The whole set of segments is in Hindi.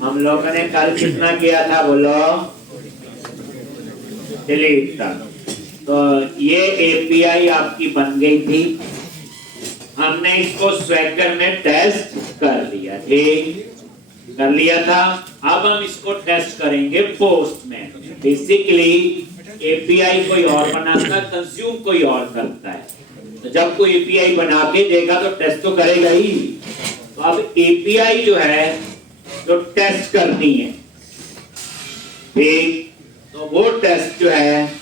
हम लोगों ने कल कितना किया था बोलो, डिलीट था। तो ये एपीआई आपकी बन गई थी, हमने इसको स्वैगर में टेस्ट कर लिया, ठीक कर लिया था। अब हम इसको टेस्ट करेंगे पोस्टमैन। बेसिकली एपीआई कोई और बनाता, कंज्यूम कोई और करता है। तो जब कोई एपीआई बना के देगा तो टेस्ट तो करेगा ही। तो अब एपीआई जो है तो टेस्ट करनी है, ठीक। तो वो टेस्ट जो है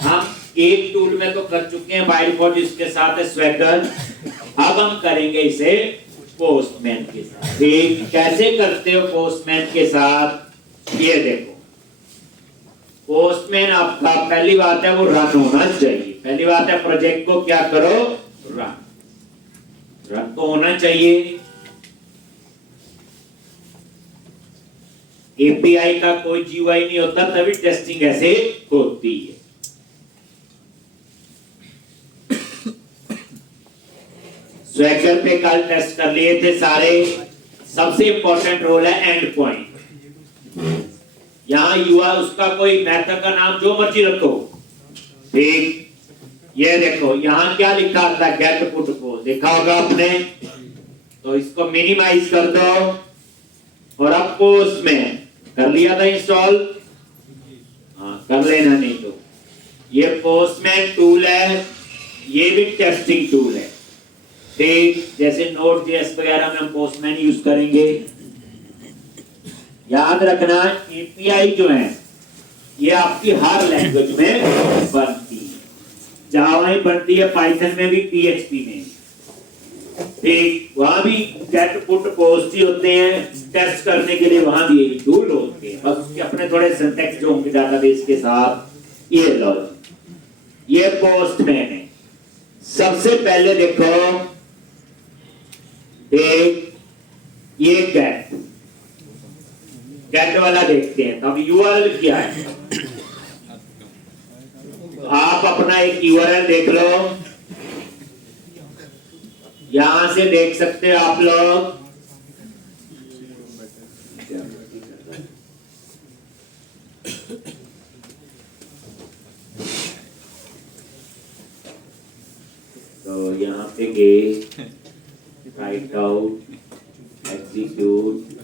हम एक टूल में तो कर चुके हैं बाय डिफॉल्ट, जिसके साथ है स्वैगर। अब हम करेंगे इसे पोस्टमैन के साथ, ठीक। कैसे करते हो पोस्टमैन के साथ, ये देखो। पोस्टमैन आपका पहली बात है वो रन होना चाहिए। पहली बात है प्रोजेक्ट को क्या करो, रन तो होना चाहिए। एपीआई का कोई जीयूआई नहीं होता, तभी टेस्टिंग ऐसे होती है। स्वैगर पे कल टेस्ट कर लिए थे सारे। सबसे इंपॉर्टेंट रोल है एंड पॉइंट। यहां युवा उसका कोई मेथड का नाम जो मर्जी रखो, ठीक। ये देखो यहां क्या लिखा आता है, गेट पुट को देखा होगा आपने। तो इसको मिनिमाइज कर दो और अब पोस्टमैन कर लिया था इंस्टॉल, हाँ कर लेना। नहीं तो ये पोस्टमैन टूल है, ये भी टेस्टिंग टूल है, ठीक। जैसे नोड.जेएस वगैरह में हम पोस्टमैन यूज करेंगे। याद रखना एपीआई जो है ये आपकी हर लैंग्वेज में बनती है। जावा में बनती है, पाइथन में भी, पीएचपी में, ठीक। वहां भी गेट पुट पोस्ट ही होते हैं। टेस्ट करने के लिए वहां भी यही टूल होते हैं, बस उसके अपने थोड़े सिंटैक्स जो होंगे डाटाबेस के साथ। ये लो, ये पोस्टमैन है। सबसे पहले देखो, एक ये गेट वाला देखते हैं। तो अब यूआरएल क्या है, तो आप अपना एक यूआरएल देख लो। यहां से देख सकते हो आप लोग, तो यहां पे गए, राइट आउट, एग्जीक्यूट,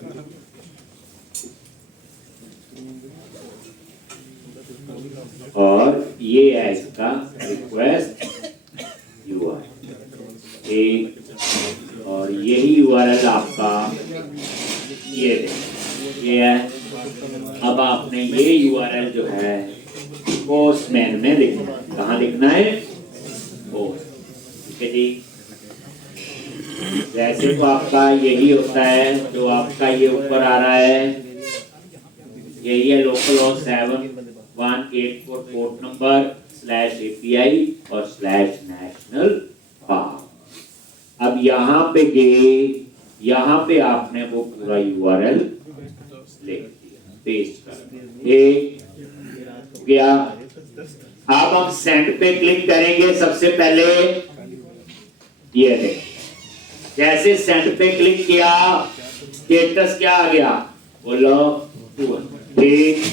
और ये है इसका रिक्वेस्ट यूआरएल, एक। और यही यूआरएल आपका ये है। अब आपने ये यूआरएल जो है पोस्टमैन में लिखना है। कहाँ लिखना है, पोस्ट, ठीक है जी। वैसे तो आपका यही होता है जो आपका ये ऊपर आ रहा है, यही है local host 7.1.8.4 port number /API और /national path। अब यहाँ पे गए, यहाँ पे आपने वो पूरा यूआरएल लिख दिया, पेस्ट कर दिया। अब हम सेंड पे क्लिक करेंगे। सबसे पहले ये देख, जैसे सेंड पे क्लिक किया स्टेटस क्या आ गया, बोलो, ठीक।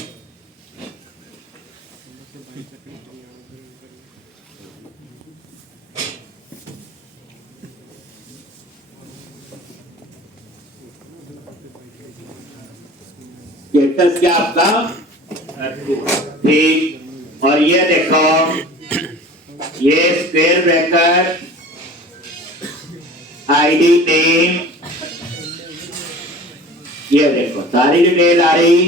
स्टेटस क्या आपका, ठीक। और ये देखो, ये स्क्वायर ब्रैकेट, आईडी, नेम, ये देखो सारी डिटेल आ रही।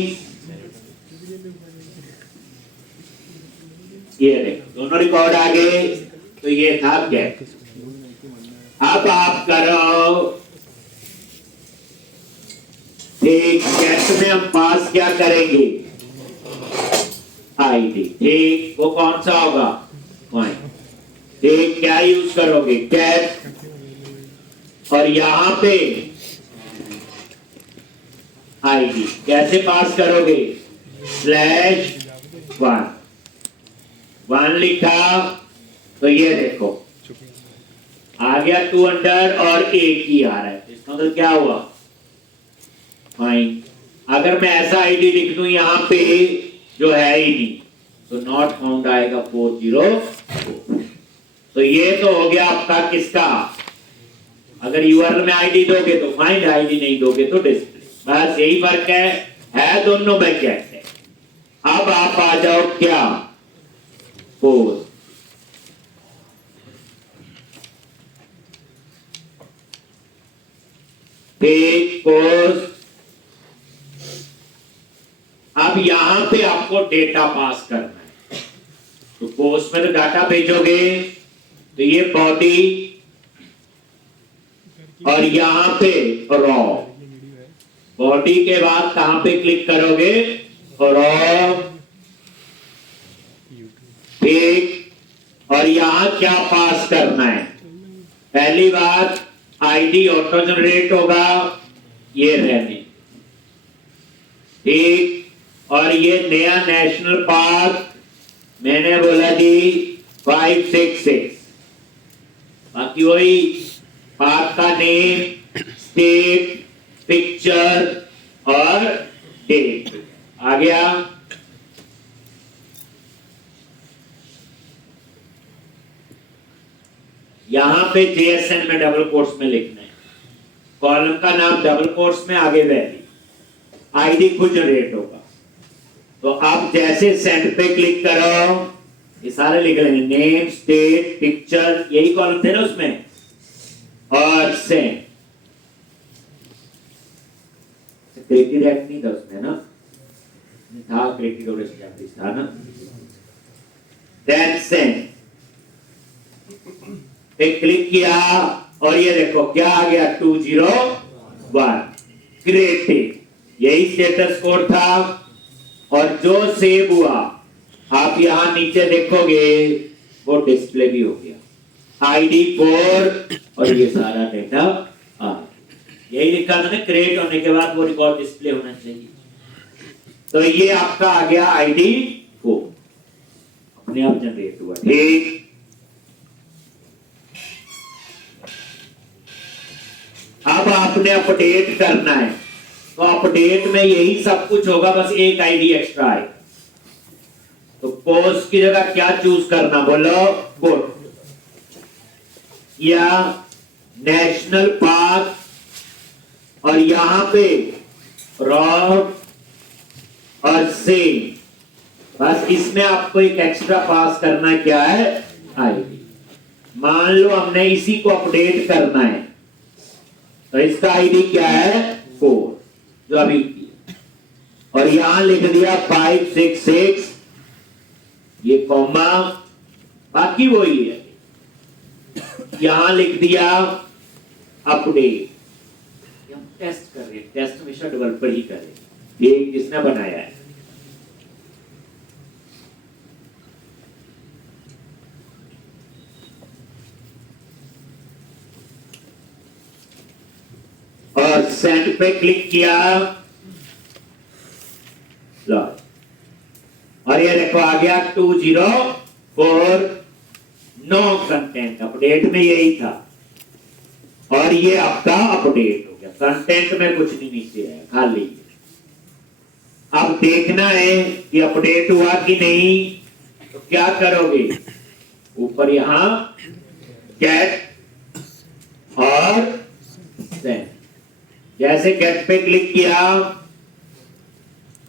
ये देखो दोनों रिकॉर्ड आ गए। तो ये था गेट। अब आप करो, ठीक। गेट में हम पास क्या करेंगे, आईडी, ठीक। वो कौन सा होगा, पॉइंट, ठीक। क्या यूज करोगे, गेट और यहां पे आईडी कैसे पास करोगे, /1 1 लिखा तो ये देखो आ गया 2 अंडर और एक ही आ रहा है, इसका मतलब क्या हुआ, फाइन। अगर मैं ऐसा आईडी लिख दूं यहां पे जो है ही नहीं तो नॉट फाउंड आएगा 404। तो ये तो हो गया आपका किसका, अगर यूआरएल में आईडी दोगे तो फाइंड, आईडी नहीं दोगे तो डिस्प्ले, बस यही फर्क है दोनों में क्या है। अब आप आ जाओ क्या, पोस्ट। Page post. अब यहां पे आपको डेटा पास करना है, तो पोस्ट में तो डाटा भेजोगे, तो ये बॉडी और यहां पे रॉ, बॉडी के बाद कहां पे क्लिक करोगे, रॉ एक, और यहां क्या पास करना है, पहली बात आईडी ऑटो जनरेट होगा, ये रहने ठीक, और ये नया नेशनल पार्क मैंने बोला जी 566, बाकी वही पार्क का नेम, स्टेट, पिक्चर और डेट आ गया। यहां पे जेएसएन में डबल कोट्स में लिखना है, कॉलम का नाम डबल कोट्स में, आगे वैल्यू, आईडी खुद जनरेट होगा। तो आप जैसे सेंड पे क्लिक करो ये सारे लिख लेंगे, नेम, स्टेट, पिक्चर, यही कॉलम थे ना उसमें, और सेंड। क्रिएटिव एक्ट नहीं था उसमें ना, था क्रिएटिव और एस्टैब्लिश था ना, देन सेंड पे क्लिक किया और ये देखो क्या आ गया 201 क्रिएटिव, यही स्टेटस कोड था। और जो सेव हुआ आप यहां नीचे देखोगे वो डिस्प्ले भी हो गया, आईडी 4 और ये सारा डेटा आ, यही लिखा था ना, क्रिएट होने के बाद वो रिकॉर्ड डिस्प्ले होना चाहिए। तो ये आपका आ गया आईडी 4, अपने आप जनरेट हुआ ठीक। अब आपने अपडेट करना है, तो अपडेट में यही सब कुछ होगा, बस एक आईडी एक्स्ट्रा है। तो पोस्ट की जगह क्या चूज करना, बोलो, गुड, या नेशनल पार्क, और यहां पे रॉक और सेम, बस इसमें आपको एक एक्स्ट्रा पास करना है, क्या है, आईडी। मान लो हमने इसी को अपडेट करना है, तो इसका आईडी क्या है, 4 जो अभी किया, और यहां लिख दिया 566, ये कॉमा, बाकी वही है, यहां लिख दिया अपडेट। हम टेस्ट कर रहे हैं, टेस्ट हमेशा डेवलपर ही करे, ये किसने बनाया है, और सेंड पे क्लिक किया, लो, और ये देखो आ गया 204, नो कंटेंट, अपडेट में यही था, और ये आपका अपडेट हो गया, कंटेंट में कुछ नहीं नीचे है, खाली। अब देखना है कि अपडेट हुआ कि नहीं, तो क्या करोगे, ऊपर यहां गेट और सेंड, जैसे गेट पे क्लिक किया,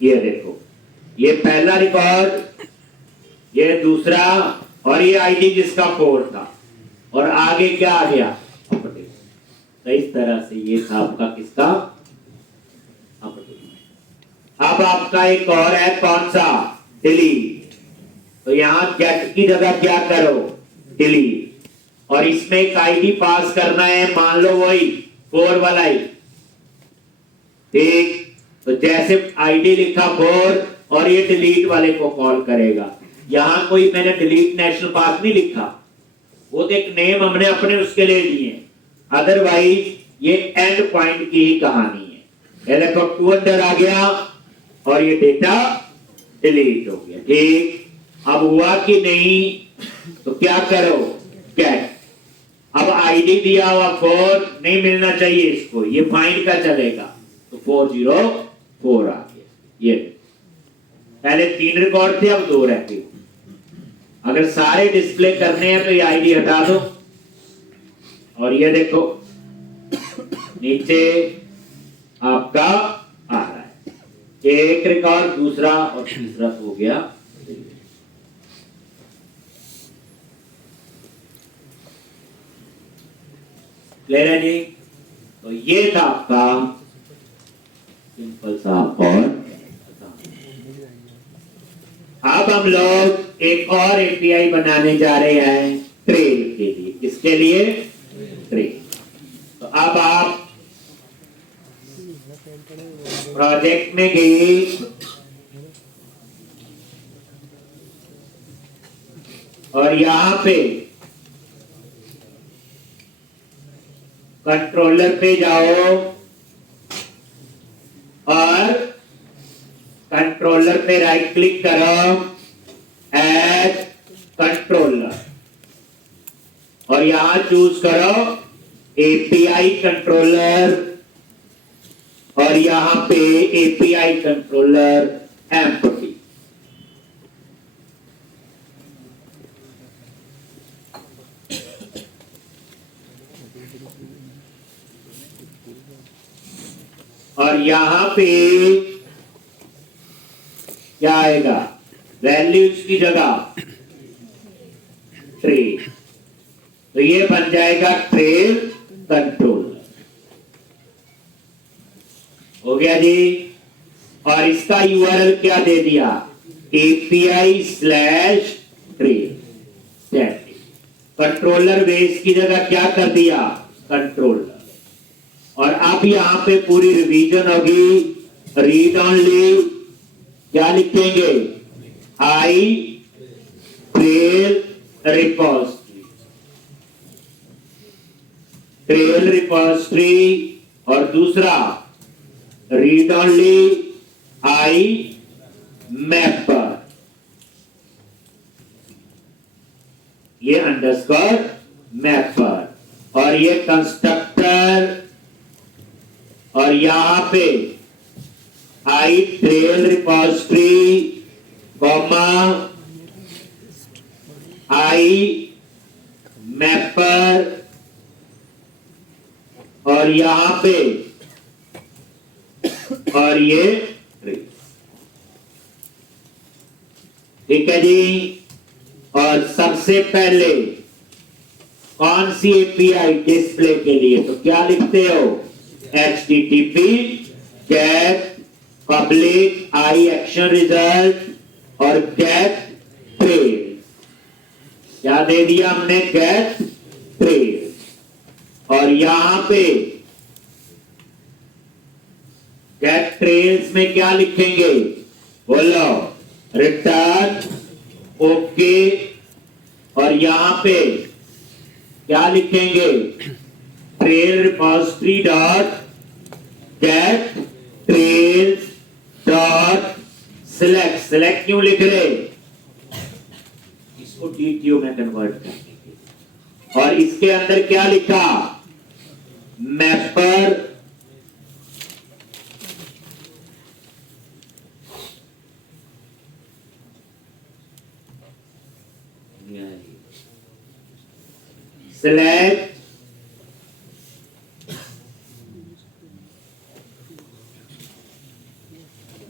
ये देखो ये पहला रिकॉर्ड, ये दूसरा, और ये आईडी जिसका 4 था, और आगे क्या आ गया, अपडेट। तो इस तरह से ये था आपका किसका, अपडेट। अब आपका एक और है, कौन सा, डिलीट। तो यहां गेट की जगह क्या करो, डिलीट, और इसमें एक आईडी पास करना है, मान लो वही 4 वाला ही ठीक। तो जैसे आईडी लिखा 4 और ये डिलीट वाले को कॉल करेगा, यहां कोई मैंने डिलीट नेशनल पार्क नहीं लिखा, वो तो एक नेम हमने अपने उसके ले लिए, अदरवाइज ये एंड पॉइंट की ही कहानी है। ये देखो टू अंडर आ गया और ये डेटा डिलीट हो गया। ठीक, अब हुआ कि नहीं तो क्या करो, गेट। अब आईडी दिया हुआ 4 नहीं मिलना चाहिए इसको, ये फाइंड का चलेगा, तो 404 आ गया। ये पहले 3 रिकॉर्ड थे, अब 2 रहते। अगर सारे डिस्प्ले करने हैं तो ये आईडी हटा दो और ये देखो नीचे आपका आ रहा है एक रिकॉर्ड, दूसरा और तीसरा हो गया। क्लियर है जी? तो ये था आपका सिंपल सा। और अब हम लोग एक और एपीआई बनाने जा रहे हैं ट्रेल के लिए। किसके लिए? ट्रेल। तो अब आप प्रोजेक्ट में गए और यहां पे कंट्रोलर पे जाओ और कंट्रोलर पे राइट क्लिक करो, ऐड कंट्रोलर, और यहां चूज करो एपीआई कंट्रोलर और यहां पे एपीआई कंट्रोलर एम्पटी। और यहां पे क्या आएगा? वैल्यूज की जगह ट्रेल, तो ये बन जाएगा ट्रेल कंट्रोलर। हो गया जी। और इसका यूआरएल क्या दे दिया? API/ट्रेल स्टैटिक। कंट्रोलर बेस की जगह क्या कर दिया? कंट्रोलर। और अब यहां पे पूरी रिवीजन होगी। रीड ओनली क्या लिखेंगे? आई ट्रेल रिपोजिटरी, ट्रेल रिपोजिटरी, और दूसरा रीड ओनली आई मैपर, ये अंडरस्कोर मैपर, और ये कंस्ट्रक्टर, और यहां पे आई ट्रेल रिपोजिटरी कॉमा आई मैपर, और यहां पे और ये ठीक है जी। और सबसे पहले कौन सी एपीआई डिस्प्ले के लिए? तो क्या लिखते हो? HTTP get public आई एक्शन रिजल्ट और get trail। क्या दे दिया हमने? get trail। और यहां पे गेट ट्रेल्स में क्या लिखेंगे? बोलो, रिटर्न ओके, और यहां पे क्या लिखेंगे? Trail repository dot gate trails dot select. Select क्यों लिख रहे? इसको DTO में कन्वर्ट करने के। और इसके अंदर क्या लिखा? Mapper select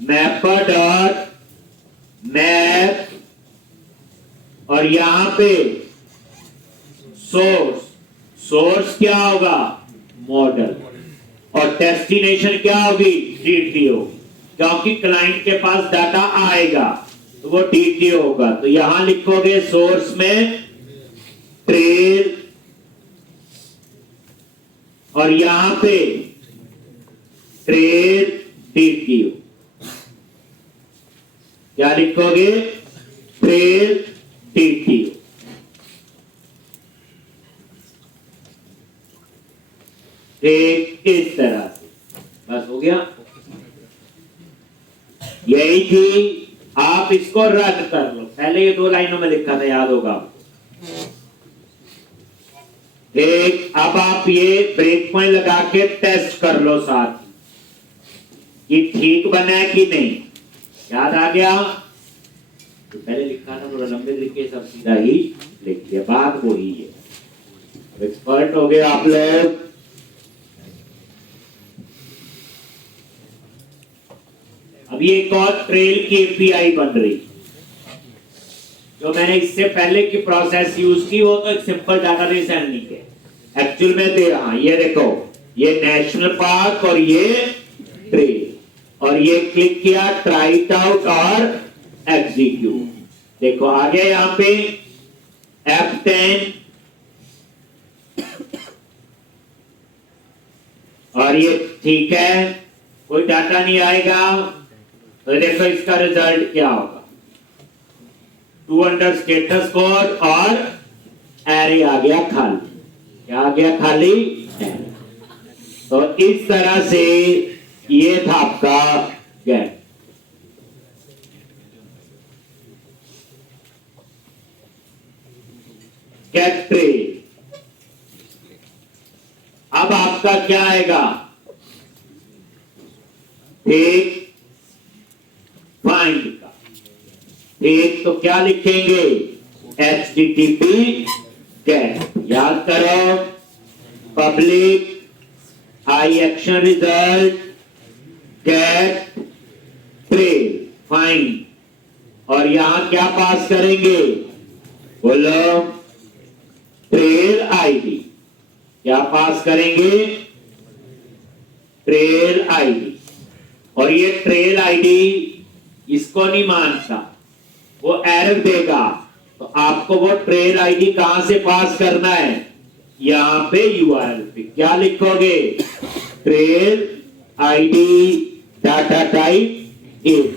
mapper dot map, और यहां पे सोर्स, सोर्स क्या होगा? मॉडल, और डेस्टिनेशन क्या होगी? DTO, क्योंकि क्लाइंट के पास डाटा आएगा तो वो DTO होगा। तो यहां लिखोगे सोर्स में ट्रेल, और यहां पे ट्रेल DTO। क्या लिखोगे? Trail DTO। ठीक इस तरह से, बस हो गया। यही थी, आप इसको रद्द कर लो। पहले ये 2 लाइनों में लिखा था, याद होगा। ठीक, अब आप ये ब्रेक पॉइंट लगा के टेस्ट कर लो साथ कि ठीक बना है कि नहीं। याद आ गया? तो पहले लिखा था थोड़ा लंबे लिखे, सब सीधा ही लिख दिया, बात वही है। अब एक्सपर्ट हो गए आप लोग। अब ये एक और ट्रेल की एपीआई बन रही, जो मैंने इससे पहले की प्रोसेस यूज की, वो तो एक सिंपल डाटाबेस हैंडलिंग है। एक्चुअल में दे रहा, ये देखो, ये नेशनल पार्क और ये ट्रेल, और ये क्लिक किया, ट्राई इट आउट और एग्जीक्यूट। देखो आ गया यहां पे F10 और ये ठीक है, कोई डाटा नहीं आएगा। तो देखो इसका रिजल्ट क्या होगा, 2 अंडर स्टेटस कोड और एरे आ गया खाली। क्या आ गया? खाली एरे। तो इस तरह से ये था आपका गेट। Gate trail. अब आपका क्या आएगा? ठीक, फाइंड का। ठीक, तो क्या लिखेंगे? HTTP get. याद करो, public I action result get trail find, और यहां क्या पास करेंगे? बोलो, ट्रेल आईडी। क्या पास करेंगे? Trail ID. और ये ट्रेल आईडी इसको नहीं मानता, वो एरर देगा। तो आपको वो ट्रेल आईडी कहां से पास करना है? यहां पे यूआरएल पे क्या लिखोगे? Trail ID data type in.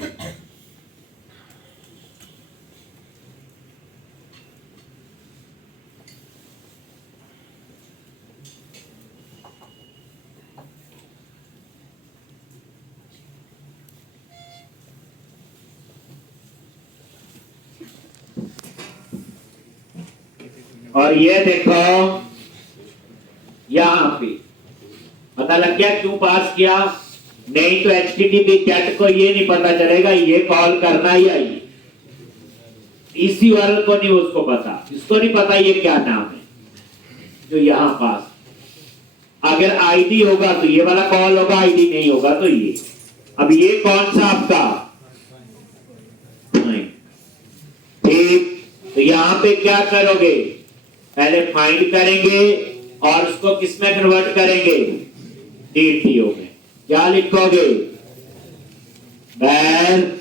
और ये देखो यहां पे पता लग गया क्यों पास किया। नहीं तो HTTP गेट को ये नहीं पता चलेगा ये कॉल करना ही आई, इसी वाले को नहीं उसको पता, इसको नहीं पता ये क्या नाम है जो यहां पास। अगर आईडी होगा तो ये वाला कॉल होगा, आईडी नहीं होगा तो ये। अब ये कौन सा आपका? ठीक, तो यहां पे क्या करोगे? पहले फाइंड करेंगे और उसको किस में कन्वर्ट करेंगे? DTO में। क्या लिखोगे? where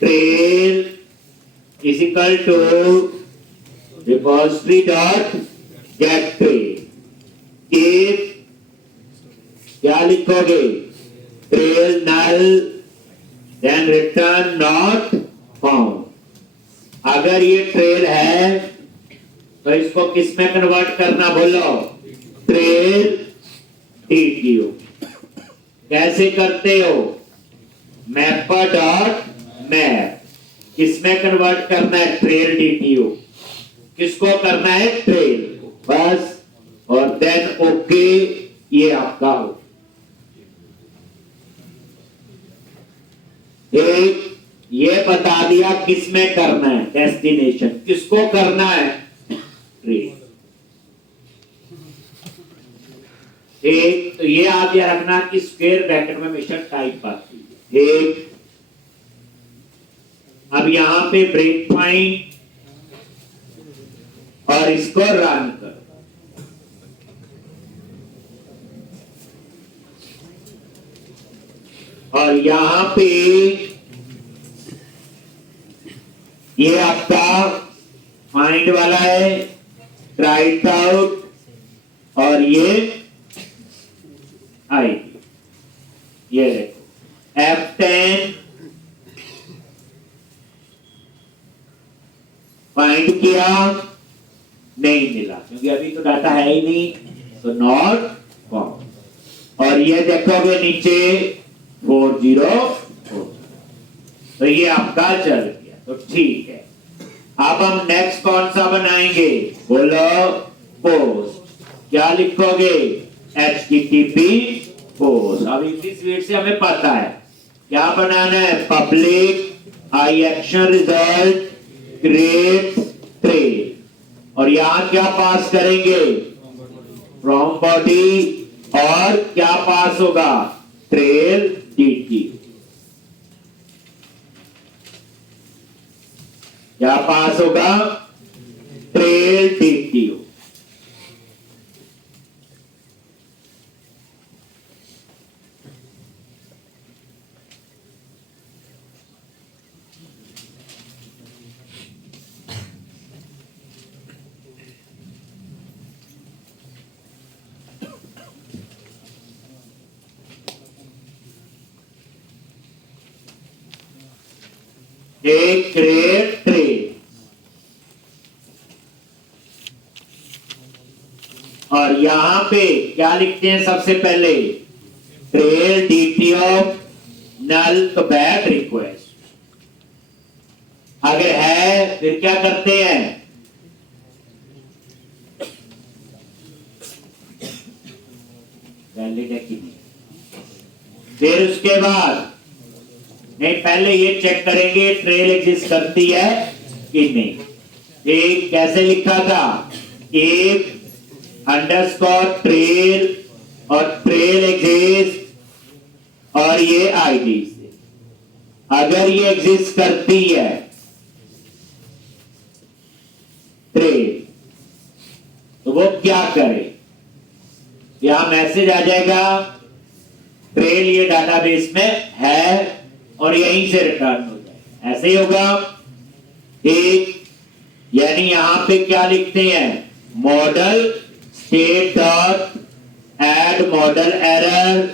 trail is equal to repository dot get trail। if क्या लिखोगे? trail null then return not found। अगर ये ट्रेल है तो इसको किस में कन्वर्ट करना? बोलो, ट्रेल DTO। कैसे करते हो? मैपर डॉट मैप, किसमें कन्वर्ट करना है? Trail DTO। किसको करना है? ट्रेल को, बस। और देन ओके, ये आपका हो। एक ये बता दिया किसमें करना है, डेस्टिनेशन किसको करना है? ट्रेल। एक तो ये आप याद रखना कि स्क्वायर ब्रैकेट में हमेशा टाइप आती है। एक अब यहां पे ब्रेक पॉइंट और इसको रन करो। और यहां पे ये आपका फाइंड वाला है, ट्राई इट आउट, और ये आईडी। ये देखो F10 फाइंड किया, नहीं मिला क्योंकि अभी तो डाटा है ही नहीं, तो नॉट और ये देखोगे नीचे 404, तो ये आपका चल गया, तो ठीक है। अब हम नेक्स्ट कौन सा बनाएंगे, बोलो पोस्ट। क्या लिखोगे, HTTP पोस्ट। अब इंग्लिश वर्ड से हमें पता है क्या बनाना है, पब्लिक आई एक्शन रिजल्ट क्रिएट ट्रेल, और यहां क्या पास करेंगे, फ्रॉम बॉडी, और क्या पास होगा, ट्रेल DT। क्या पास होगा, ट्रेल DT। एक क्रिएट ट्रेल, और यहां पे क्या लिखते हैं सबसे पहले, ट्रेल DT ऑफ नल तो बैक रिक्वेस्ट। अगर है फिर क्या करते हैं, वैलिड है कि नहीं, फिर उसके बाद नहीं, पहले ये चेक करेंगे ट्रेल एग्जिस्ट करती है कि नहीं। एक कैसे लिखा था, एक अंडरस्कोर ट्रेल और ट्रेल एग्जिस्ट और ये आईडी से, अगर ये एग्जिस्ट करती है ट्रेल, तो वो क्या करे, यहां मैसेज आ जाएगा ट्रेल ये डाटाबेस में है, और यहीं से रिटर्न हो जाए, ऐसे ही होगा। एक यानी यहां पे क्या लिखते हैं, model state dot add model error,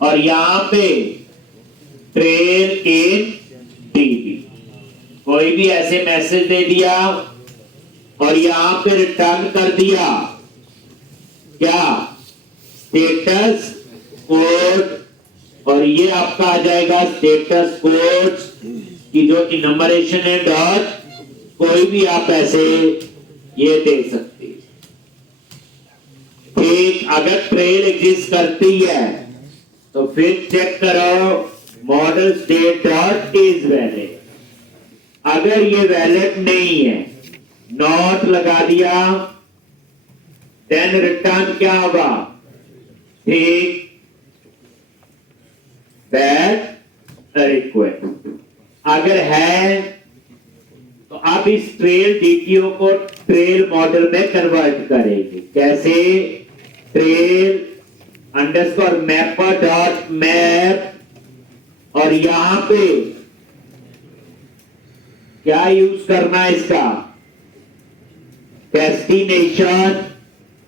और यहां पे ट्रेल इन DB, कोई भी ऐसे मैसेज दे दिया और यहां पे रिटर्न कर दिया क्या, स्टेटस कोड, और ये आपका आ जाएगा स्टेटस कोड की जो कि नंबरेशन है डॉट, कोई भी आप ऐसे ये दे सकते हैं। ठीक, अगर ट्रेल एग्जिस्ट करती है तो फिर चेक करो model state dot is valid. अगर ये वैलिड नहीं है, नॉट लगा दिया, देन रिटर्न क्या होगा, ठीक, बैक रिक्वेस्ट। अगर है तो आप इस ट्रेल DTO को ट्रेल मॉडल में कन्वर्ट करेंगे, कैसे, trail underscore mapper dot map, और यहां पे क्या यूज करना है इसका, डेस्टिनेशन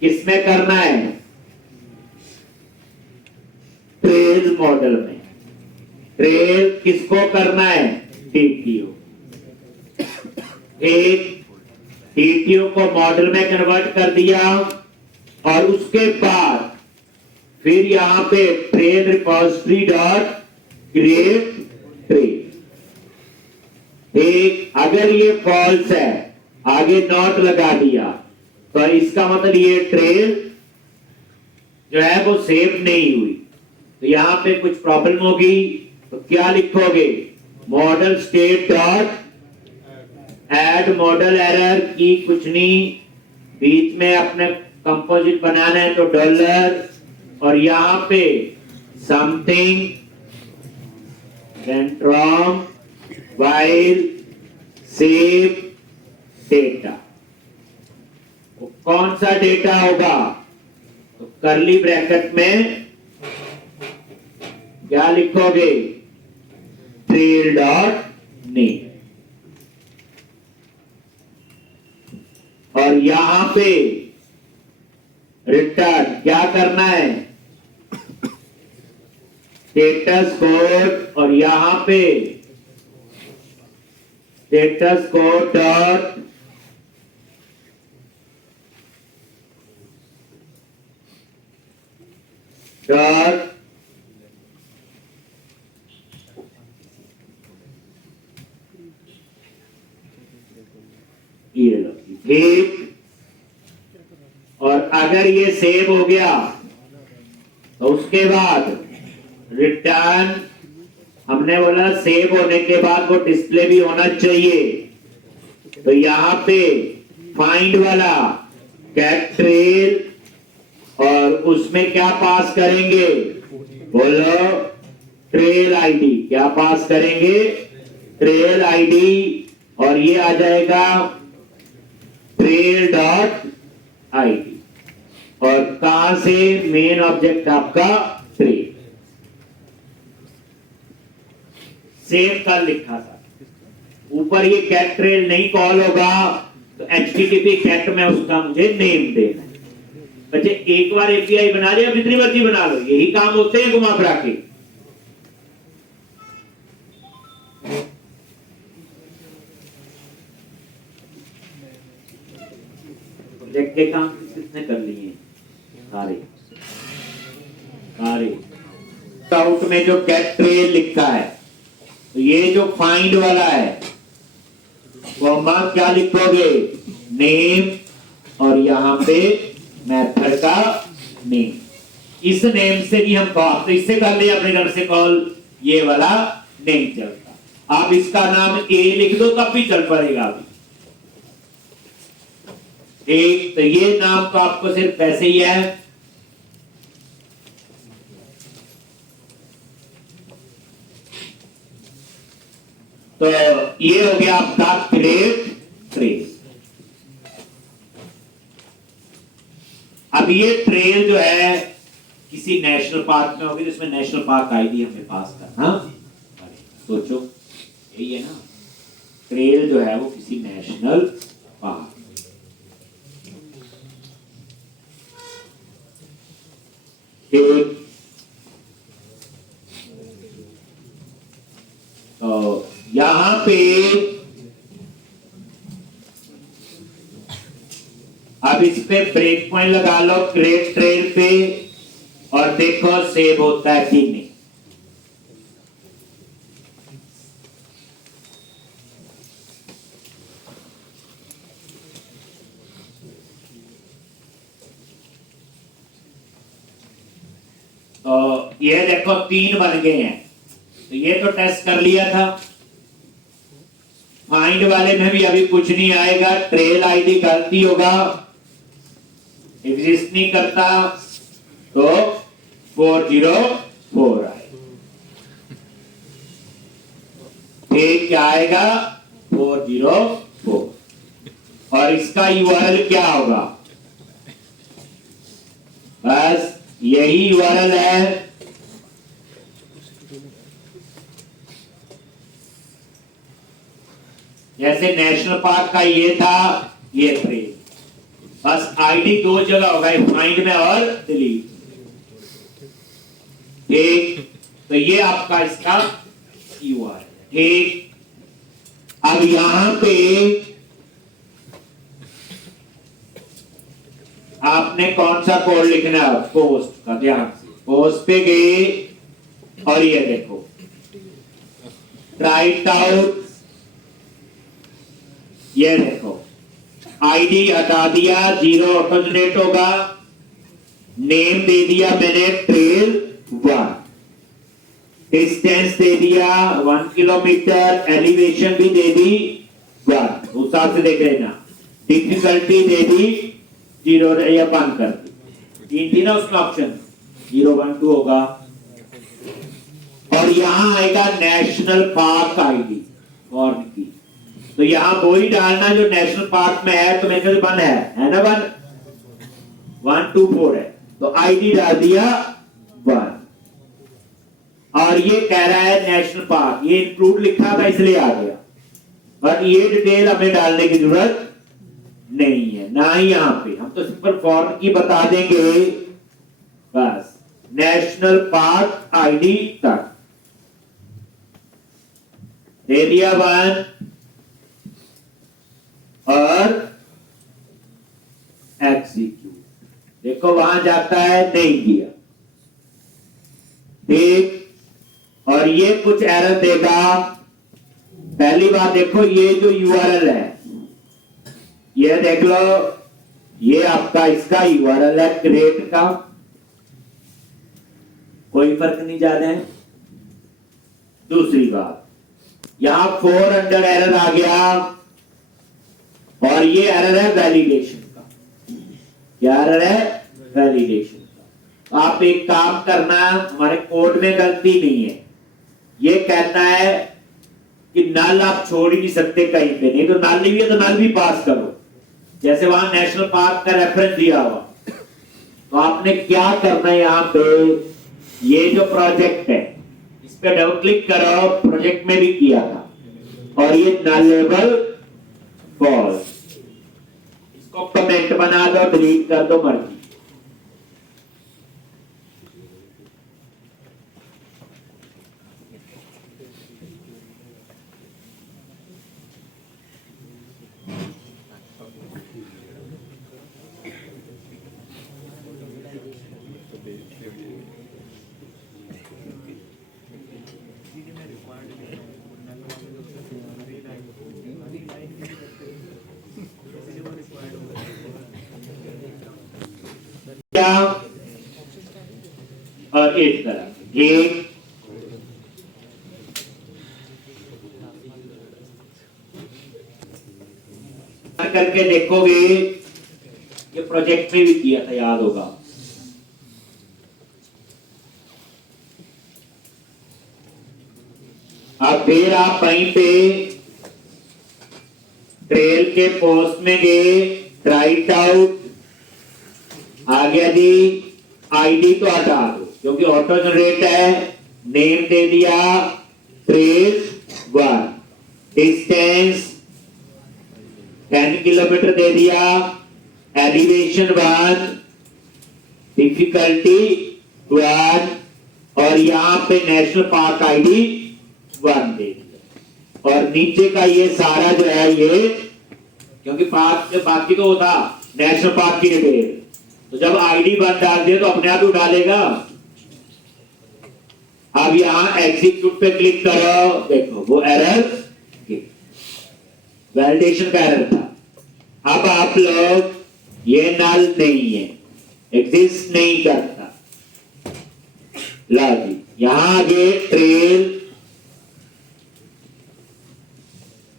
किसमें करना है, ट्रेल मॉडल में। ट्रेल किसको करना है, DTO। एक DTO को मॉडल में कन्वर्ट कर दिया, और उसके बाद फिर यहां पे trail repository dot create trail. एक अगर ये फॉल्स है, आगे नॉट लगा दिया, तो इसका मतलब ये ट्रेल जो है वो सेव नहीं हुई, तो यहां पे कुछ प्रॉब्लम होगी। तो क्या लिखोगे, model state dot add model error की कुछ नहीं, बीच में अपने कंपोजिट बनाना है तो डॉलर, और यहां पे something from while save data. कौन सा डेटा होगा, तो कर्ली ब्रैकेट में क्या लिखोगे, ट्रेल डॉट नेम, और यहां पे रिटर्न क्या करना है, स्टेटस कोड, और यहां पे स्टेटस कोड डॉट डॉट ठीक। और अगर ये सेव हो गया तो उसके बाद रिटर्न, हमने बोला सेव होने के बाद वो डिस्प्ले भी होना चाहिए। तो यहां पे फाइंड वाला गेट ट्रेल, और उसमें क्या पास करेंगे, बोलो ट्रेल आईडी। क्या पास करेंगे, ट्रेल आईडी। और ये आ जाएगा ट्रेल डॉट आईडी। और कहां से, मेन ऑब्जेक्ट आपका ट्रेल। सेव कर लिखा था ऊपर, ये गेट ट्रेल नहीं कॉल होगा तो http गेट में उसका मुझे नेम देना है। बच्चे एक बार एपीआई बना लिया, जितनी मर्जी बना लो, यही काम होते हैं घुमा फिरा के। प्रोजेक्ट के काम किसने कर लिए, सारे सारे। आउट में जो गेट ट्रेल लिखा है, तो ये जो फाइंड वाला है वो हम क्या लिखोगे, नेम, और यहां पे मेथड का नेम। इस नेम से भी हम कॉल, तो इससे कर ले अपने घर से कॉल, ये वाला नहीं चलता। आप इसका नाम ए लिख दो तब भी चल पड़ेगा अभी। ठीक, तो ये नाम तो आपको सिर्फ ऐसे ही है। तो ये हो गया आपका क्रिएट ट्रेल। अब ये ट्रेल जो है किसी नेशनल पार्क में होगी, तो इसमें नेशनल पार्क आईडी हमें पास करना। सोचो यही है ना, ट्रेल जो है वो किसी नेशनल पार्क। तो यहां पे अब इस पे ब्रेक पॉइंट लगा लो क्रिएट ट्रेल पे, और देखो सेव होता है कि नहीं। तो ये देखो 3 बन गए हैं, तो ये तो टेस्ट कर लिया था। फाइंड वाले में भी अभी कुछ नहीं आएगा, ट्रेल आईडी गलती होगा, एग्जिस्ट नहीं करता, तो 404 आएगा। ठीक, क्या आएगा 404। और इसका यूआरएल क्या होगा, बस यही यूआरएल है। जैसे नेशनल पार्क का ये था, ये ट्रेल, बस आईडी 2 जगह होगा, फाइंड में और डिलीट। ठीक, तो ये आपका इसका यूआरएल। ठीक, अब यहां पे आपने कौन सा कोड लिखना है, पोस्ट का, ध्यान से पोस्ट पे गए और ये देखो राइट आउट, ये देखो आईडी हटा दिया, 0 ऑटो जनरेट होगा, नेम दे दिया मैंने ट्रेल 1, डिस्टेंस दे दिया 1 किलोमीटर, एलिवेशन भी दे दी 1, उस हिसाब से देख लेना, डिफिकल्टी दे दी 0 या 1 कर दी, 3 थी ना उसमें ऑप्शन, 0 1 2 होगा। और यहां आएगा नेशनल पार्क आईडी फॉर्म की, तो यहां वो ही डालना जो नेशनल पार्क में है, तो मेरे ख्याल 1 है ना, 1 2 4 है, तो आईडी डाल दिया 1। और ये कह रहा है नेशनल पार्क, ये इंक्लूड लिखा था इसलिए आ गया, बट ये डिटेल हमें डालने की जरूरत नहीं है ना ही यहां पे, हम तो सिंपल फॉर्म की बता देंगे बस, नेशनल पार्क आईडी तक दे दिया 1 और एग्जीक्यूट, देखो वहां जाता है, नहीं दिया। ठीक, और ये कुछ एरर देगा। पहली बात देखो, ये जो यूआरएल है ये देख लो, ये आपका इसका यूआरएल है क्रिएट का, कोई फर्क नहीं ज्यादा है। दूसरी बात, यहां 400 एरर आ गया और ये एरर है वैलिडेशन का। क्या एरर है? वैलिडेशन का। तो आप एक काम करना, हमारे कोड में गलती नहीं है, ये कहता है कि नल आप छोड़ ही नहीं सकते कहीं पे, नहीं तो नल नहीं है तो नल भी पास करो। जैसे वहां नेशनल पार्क का रेफरेंस दिया हुआ, तो आपने क्या करना है, यहां पे ये जो प्रोजेक्ट है इस पे डबल क्लिक करो, प्रोजेक्ट में भी किया था, और ये नलेबल फॉल्स, इसको कमेंट बना दो, डिलीट कर दो, मर्जी। क्या और इस तरह एक करके देखोगे, ये प्रोजेक्ट में भी किया था, याद होगा। अब फिर आप वहीं पे ट्रेल के पोस्ट में गए, राइट आउट आ गया जी, आईडी तो हटा दो क्योंकि ऑटो जनरेट है, नेम दे दिया ट्रेल 1, डिस्टेंस 10 किलोमीटर दे दिया, एलिवेशन 1, डिफिकल्टी 1, और यहां पे नेशनल पार्क आईडी 1 दे दिया। और नीचे का ये सारा जो है ये, क्योंकि पार्क बाकी तो होता नेशनल पार्क की डिटेल, तो जब आईडी 1 डाल दिया तो अपने आप ही डालेगा। अब यहां एग्जीक्यूट पे क्लिक करो, देखो वो एरर, वैलिडेशन का एरर था। अब आप लोग, ये नल नहीं है, एग्जिस्ट नहीं करता, ला जी, यहां आगे ट्रेल,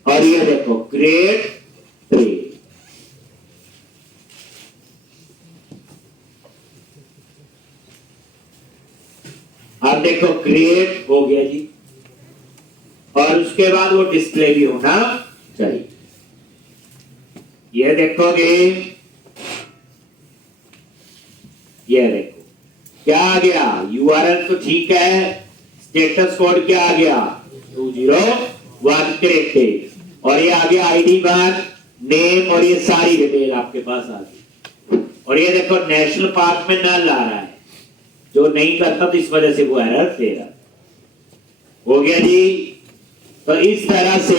और ये देखो क्रिएट ट्रेल। आप देखो क्रिएट हो गया जी, और उसके बाद वो डिस्प्ले भी होना चाहिए। ये देखोगे, ये देखो क्या आ गया, यूआरएल तो ठीक है, स्टेटस कोड क्या आ गया 201 क्रिएटेड, और ये आ गया आईडी 1, नेम, और ये सारी डिटेल आपके पास आ गई। और ये देखो नेशनल पार्क में नल आ रहा है, जो नहीं करता तो इस वजह से वो एरर दे रहा। हो गया जी। तो इस तरह से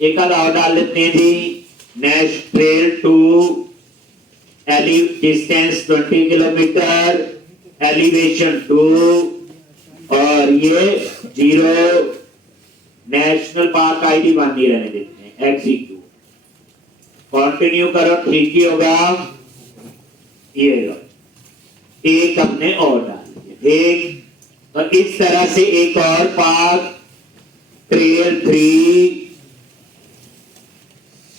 एक आधा और डाल लेते हैं जी, नेश trail to distance 20 kilometre, elevation 2, और ये 0, नेशनल पार्क आईडी 1 नहीं रहने देते हैं, एग्जीक्यूट, कंटिन्यू करो, ठीक ही होगा। ये लो, एक हमने और डाल दिया, एक। तो इस तरह से एक और पार्क ट्रेल 3,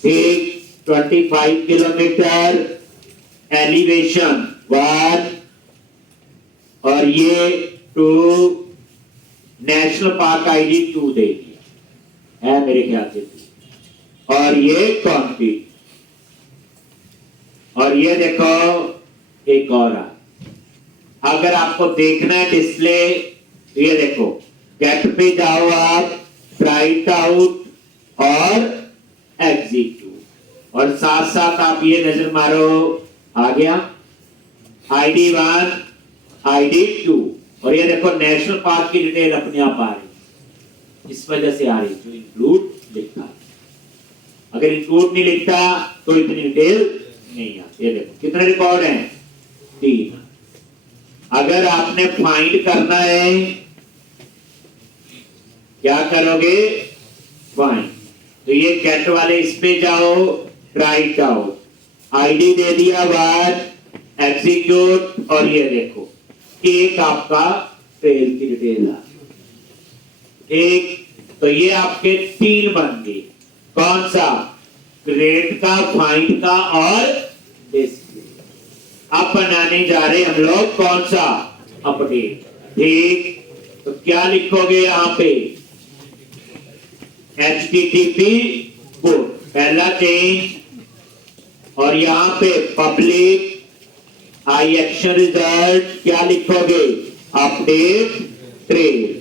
एक 25 किलोमीटर, एलिवेशन 1, और ये 2, नेशनल पार्क आईडी 2 दे दिया है मेरे ख्याल से, और ये कॉन्फिग, और ये देखो एक और आ। अगर आपको देखना है डिस्प्ले, तो ये देखो गेट पे जाओ आप, राइट आउट और एग्जीक्यूट, और साथ साथ आप ये नजर मारो, आ गया आईडी 1, आईडी 2, और ये देखो नेशनल पार्क की डिटेल अपने आप आ रही, इस वजह से आ रही जो इंक्लूड लिखा। अगर इंक्लूड नहीं लिखता तो इतनी डिटेल नहीं आती। ये देखो कितने रिकॉर्ड हैं, 3। अगर आपने फाइंड करना है, क्या करोगे, फाइंड, तो ये गेट वाले इस पे जाओ, ट्राइट आउट, आईडी दे दिया बाद एग्जीक्यूट, और ये देखो एक आपका ट्रेल की डिटेल आ एक। तो ये आपके 3 बन गए, कौन सा? क्रिएट का, फाइंड का और डिस्प्ले। अब बनाने जा रहे हम लोग कौन सा? अपडेट। ठीक, तो क्या लिखोगे यहां पे? HTTP कोड पहला चेंज, और यहां पे पब्लिक आई एक्शन रिजल्ट क्या लिखोगे? Update trail.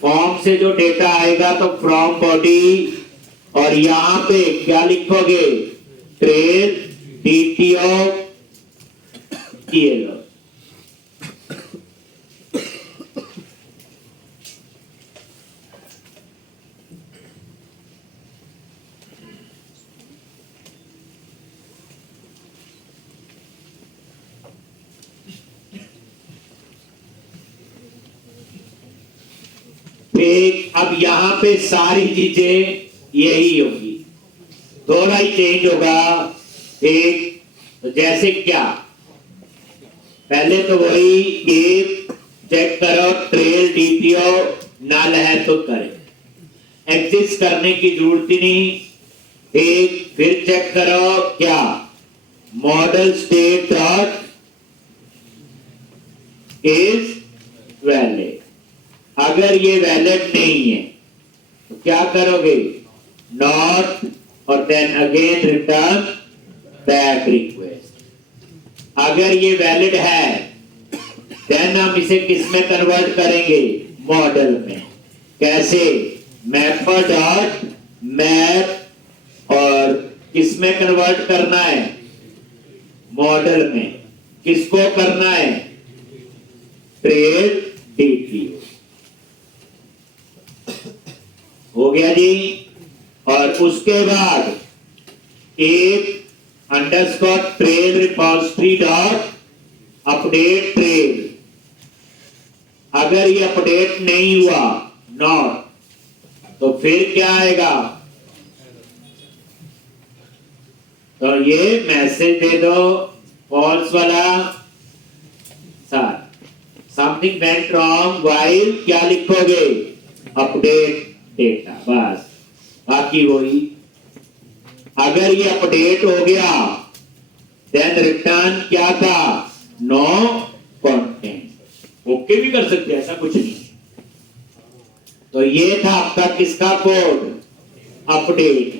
फॉर्म से जो डेटा आएगा तो फ्रॉम बॉडी, और यहां पे क्या लिखोगे? Trail DTO TLO। ठीक, अब यहां पे सारी चीजें यही होगी, थोड़ा ही चेंज होगा। एक तो जैसे क्या, पहले तो वही एक चेक करो ट्रेल DTO नल है तो करें, एग्जिस्ट करने की जरूरत ही नहीं। एक फिर चेक करो क्या, model state dot is valid. अगर ये वैलिड नहीं है तो क्या करोगे? नॉट, और then again return back request. अगर ये वैलिड है देन हम इसे किस में कन्वर्ट करेंगे? मॉडल में। कैसे? मैपर डॉट मैप, और किस में कन्वर्ट करना है? मॉडल में। किसको करना है? Trail DTO। हो गया जी। और उसके बाद एक underscore trail repository dot update trail. अगर ये अपडेट नहीं हुआ, नॉट, तो फिर क्या आएगा? तो ये मैसेज दे दो फॉल्स वाला, sir something went wrong while, क्या लिखोगे? अपडेट डेटा, बस, बाकी वही। अगर ये अपडेट हो गया देन रिटर्न क्या था? No content. ओके भी कर सकते हैं, ऐसा कुछ नहीं। तो ये था आपका किसका कोड? अपडेट।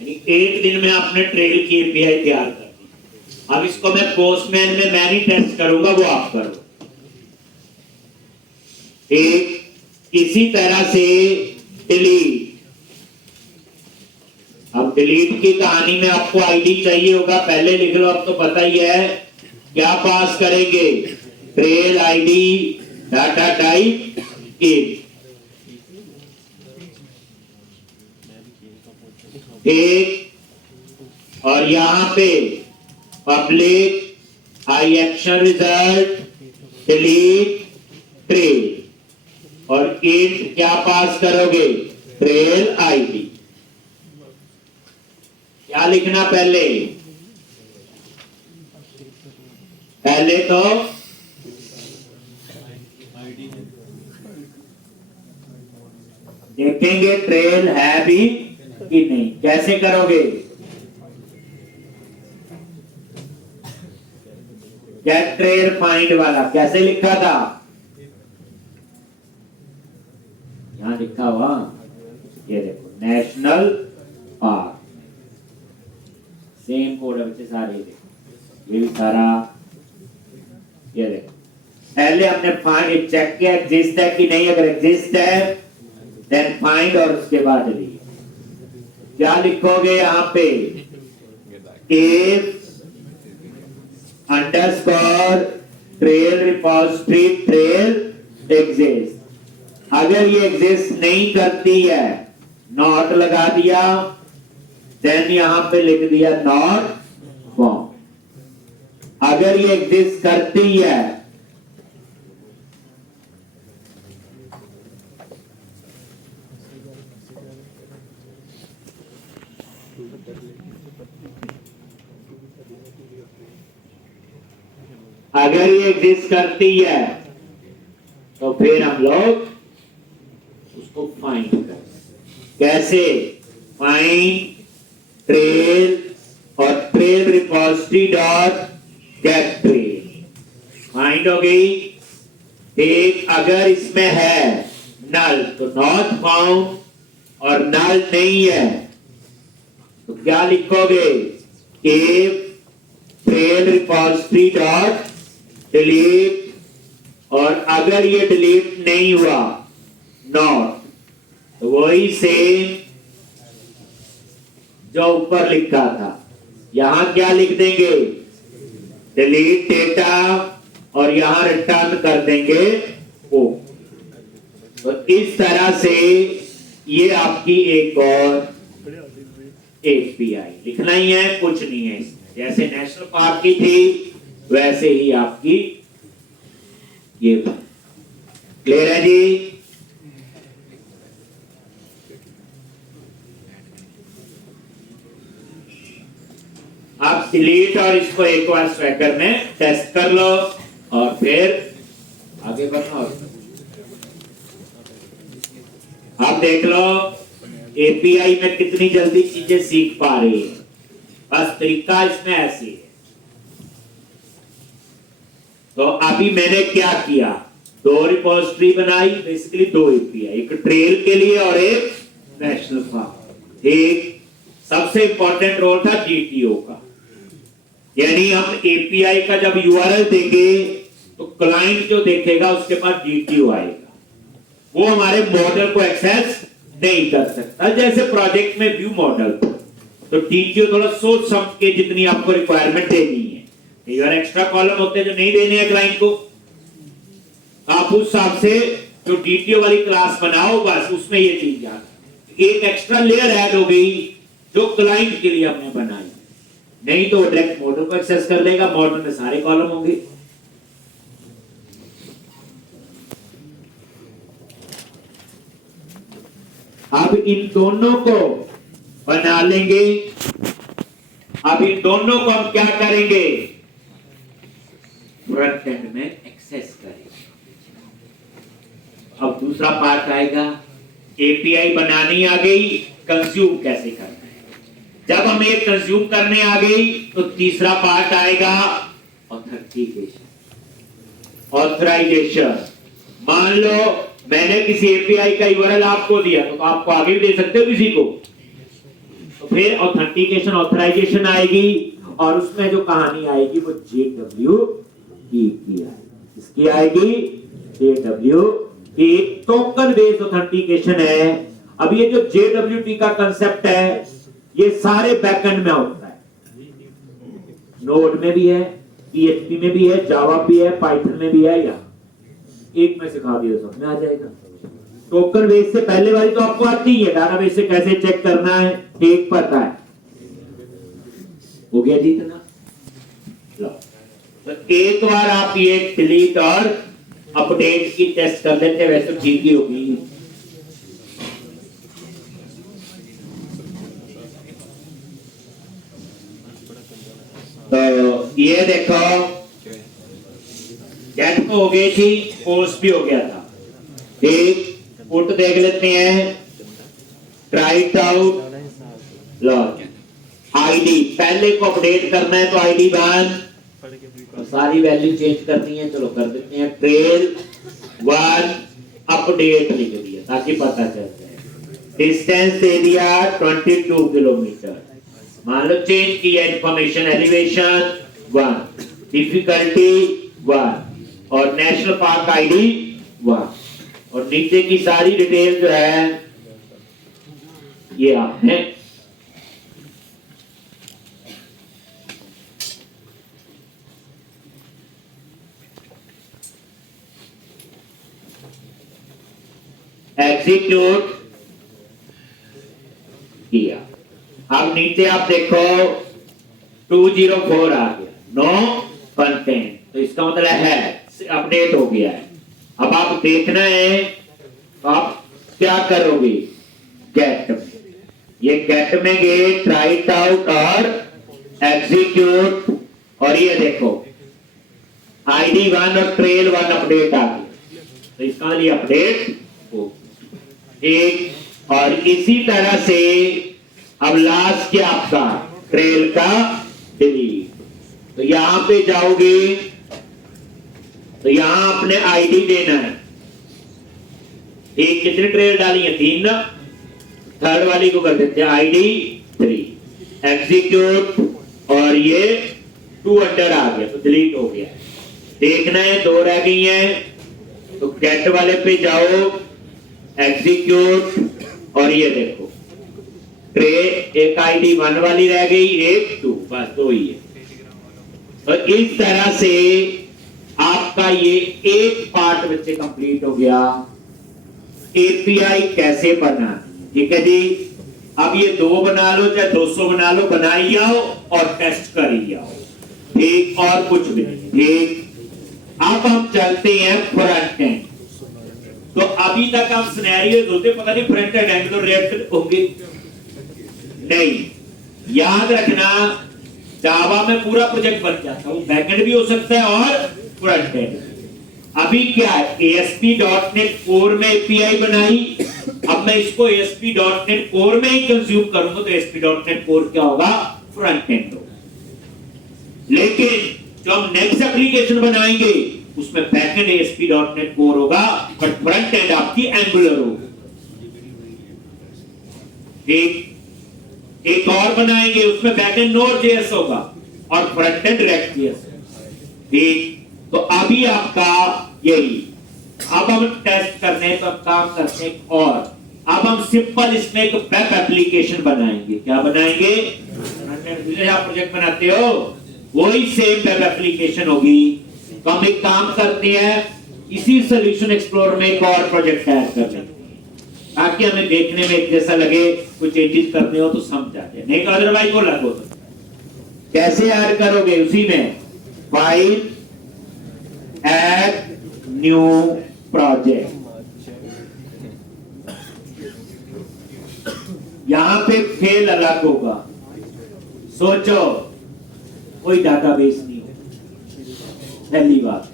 यानी 1 दिन में आपने ट्रेल की API तैयार कर दी। अब इसको मैं पोस्टमैन में मैं नहीं टेस्ट करूंगा, वो आप करो। एक इसी तरह से डिलीट। अब डिलीट की कहानी में आपको आईडी चाहिए होगा, पहले लिख लो, अब तो पता ही है। क्या पास करेंगे? Trail ID data type in. एक, और यहां पे पब्लिक आई एक्शन रिजल्ट डिलीट ट्रेल, और इंट क्या पास करोगे? Trail ID. क्या लिखना पहले? पहले तो देखेंगे ट्रेल है भी कि नहीं। कैसे करोगे? गेट ट्रेल फाइंड वाला कैसे लिखा था? यहां लिखा हुआ, ये देखो, नेशनल पार्क, सेम कोड है बच्चे सारे। देखो ये भी सारा, ये देखो पहले हमने फाइंड चेक किया एग्जिस्ट है कि नहीं। अगर एग्जिस्ट है देन फाइंड, और उसके बाद डिलीट। क्या लिखोगे यहां पे? If underscore trail repository trail exist. अगर ये एग्जिस्ट नहीं करती है, नॉट लगा दिया, देन यहां पे लिख दिया नॉट फॉर्म। अगर ये एग्जिस्ट करती है अगर ये एग्जिस्ट करती है तो फिर हम लोग उसको फाइंड करें। कैसे? फाइंड ट्रेल और trail repository dot gate trail find हो गई। एक अगर इसमें है नल तो नॉट फाउंड, और नल नहीं है तो क्या लिखोगे? ट्रेल रिपोजिटरी डॉट डिलीट, और अगर ये डिलीट नहीं हुआ नॉट, तो वही सेम जो ऊपर लिखा था, यहां क्या लिख देंगे? डिलीट डेटा, और यहां रिटर्न कर देंगे ओ। तो इस तरह से ये आपकी एक और एपीआई लिखना ही है, कुछ नहीं है इसमें। जैसे नेशनल पार्क की थी वैसे ही आपकी ये। क्लियर है जी? आप डिलीट और इसको एक बार स्वैगर में टेस्ट कर लो और फिर आगे बढ़ना। आप देख लो एपीआई में कितनी जल्दी चीजें सीख पा रही है। बस तरीका इसमें ऐसी है। तो अभी मैंने क्या किया? दो रिपोजिटरी बनाई, बेसिकली दो एपीआई, एक ट्रेल के लिए और एक नेशनल पार्क। एक सबसे इंपॉर्टेंट रोल था जीटीओ का, यानी हम एपीआई का जब यूआरएल देंगे तो क्लाइंट जो देखेगा उसके पास जीटीओ आएगा, वो हमारे मॉडल को एक्सेस नहीं कर सकता। जैसे प्रोजेक्ट में व्यू मॉडल तो जीटीओ थोड़ा सोच समझ के जितनी आपको रिक्वायरमेंट देनी है, यार एक्स्ट्रा कॉलम होते हैं जो नहीं देने हैं क्लाइंट को, आप उस हिसाब से जो जीटीओ वाली क्लास बनाओ, बस उसमें ये चीज जाए। एक एक्स्ट्रा लेयर ऐड हो गई जो क्लाइंट के लिए हमने बनाई, नहीं तो डायरेक्ट मॉडल को एक्सेस कर लेगा, मॉडल में सारे कॉलम होंगे। अब इन दोनों को बना लेंगे। अब इन दोनों को हम क्या करेंगे? फ्रंट एंड में एक्सेस करेंगे। अब दूसरा पार्ट आएगा, एपीआई बनानी आ गई, कंज्यूम कैसे करना है। जब हम एक कंज्यूम करने आ गई तो तीसरा पार्ट आएगा ऑथेंटिकेशन, ऑथराइजेशन। मान लो मैंने किसी एपीआई का यूआरएल आपको दिया तो आपको आगे भी दे सकते हो किसी को, तो फिर ऑथेंटिकेशन ऑथराइजेशन आएगी, और उसमें जो कहानी आएगी वो JWT की आएगी। इसकी आएगी JWT, टोकन बेस्ड ऑथेंटिकेशन है। अब ये जो JWT का कंसेप्ट है ये सारे बैकएंड में होता है, नोड में भी है, PHP में भी है, जावा भी है, पाइथन में भी है, या एक में सिखा दिया सब में आ जाएगा। टोकन बेस से पहले वाली तो आपको आती है, डाटाबेस से कैसे चेक करना है ठीक पता है। हो गया जी इतना? तो एक बार आप ये डिलीट और अपडेट की टेस्ट कर लेते, वैसे ठीक ही होगी। तो ये देखो गेट हो गई थी, पोस्ट भी हो गया था। एक पुट देख लेते हैं, try it out, log ID पहले को अपडेट करना है तो आईडी 1 और सारी वैल्यू चेंज करनी है, चलो कर देते हैं। ट्रेल 1 अपडेट लिख दिया ताकि पता चल जाए। डिस्टेंस दे दिया 22 किलोमीटर, मान लो चेंज किया इंफॉर्मेशन, एलिवेशन 1, डिफिकल्टी 1 और नेशनल पार्क आईडी 1, और नीचे की सारी डिटेल जो है ये आपने एग्जीक्यूट किया। अब नीचे आप देखो 204 आ गया, नो कंटेंट, तो इसका मतलब है अपडेट हो गया है। अब आप देखना है तो आप क्या करोगे? गेट में, ये गेट में गए, ट्राई इट आउट और एग्जीक्यूट, और ये देखो ID1 और ट्रेल 1 अपडेट आ गया, तो इसका लिए अपडेट हो एक। और इसी तरह से अब लास्ट क्या आपका ट्रेल का डिलीट, तो यहां पे जाओगे तो यहां अपने आईडी देना है। एक कितनी ट्रेल डाली है? 3 ना। थर्ड वाली को कर देते हैं ID3 एग्जीक्यूट, और ये 2 अंडर आ गया तो डिलीट हो गया। देखना है 2 रह गई हैं, तो गेट वाले पे जाओ, एग्जीक्यूट, और ये देखो ट्रे एक ID1 वाली रह गई, एक 2, बस 2 ही है। तो इस तरह से आपका ये एक पार्ट बच्चे कंप्लीट हो गया, एपीआई कैसे बना। ठीक है जी, अब ये 2 बना लो चाहे 200 बना लो, बनाई जाओ और टेस्ट करी जाओ, ठीक, और कुछ भी नहीं। ठीक, अब हम चलते हैं फ्रंट एंड। तो अभी तक हम सिनेरियोस होते पता नहीं फ्रंट एंड एंड तो रिएक्ट होंगे नहीं। याद रखना जावा में पूरा प्रोजेक्ट बन जाता है, वो बैकएंड भी हो सकता है और फ्रंट एंड। अभी क्या है, ASP.NET Core में एपीआई बनाई, अब मैं इसको ASP.NET Core में ही कंज्यूम करूंगा, तो ASP.NET Core क्या होगा? फ्रंट एंड होगा। लेकिन जो हम नेक्स्ट एप्लीकेशन बनाएंगे उसमें बैकएंड ASP.NET Core होगा, बट फ्रंट एंड आपकी एंगुलर होगी। एक और बनाएंगे उसमें बैकएंड Node.js होगा और फ्रंट एंड React.js। ठीक, तो अभी आपका यही। अब हम टेस्ट करने पर काम करते हैं, और अब हम सिंपल इसमें एक वेब एप्लीकेशन बनाएंगे। क्या बनाएंगे? आप प्रोजेक्ट बनाते हो वही सेम वेब एप्लीकेशन होगी। तो हम एक काम करते हैं, इसी सॉल्यूशन एक्सप्लोरर में एक और प्रोजेक्ट ऐड कर लेते हैं ताकि हमें देखने में एक जैसा लगे, कुछ चेंजेस करने हो तो समझ आ जाए, नहीं तो अदरवाइज वो लगो। तो कैसे ऐड करोगे? उसी में फाइल ऐड न्यू प्रोजेक्ट, यहां पे फेल अलग होगा। सोचो कोई डाटाबेस नहीं हो पहली बात,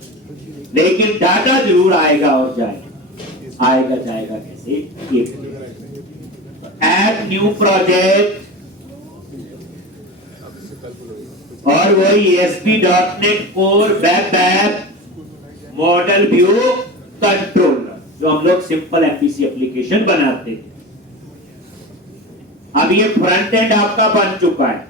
लेकिन डाटा जरूर आएगा और जाएगा, आएगा जाएगा कैसे? ऐड न्यू प्रोजेक्ट, और वही ASP.NET Core web app model view controller, जो हम लोग सिंपल MVC एप्लीकेशन बनाते हैं। अब ये फ्रंट एंड आपका बन चुका है,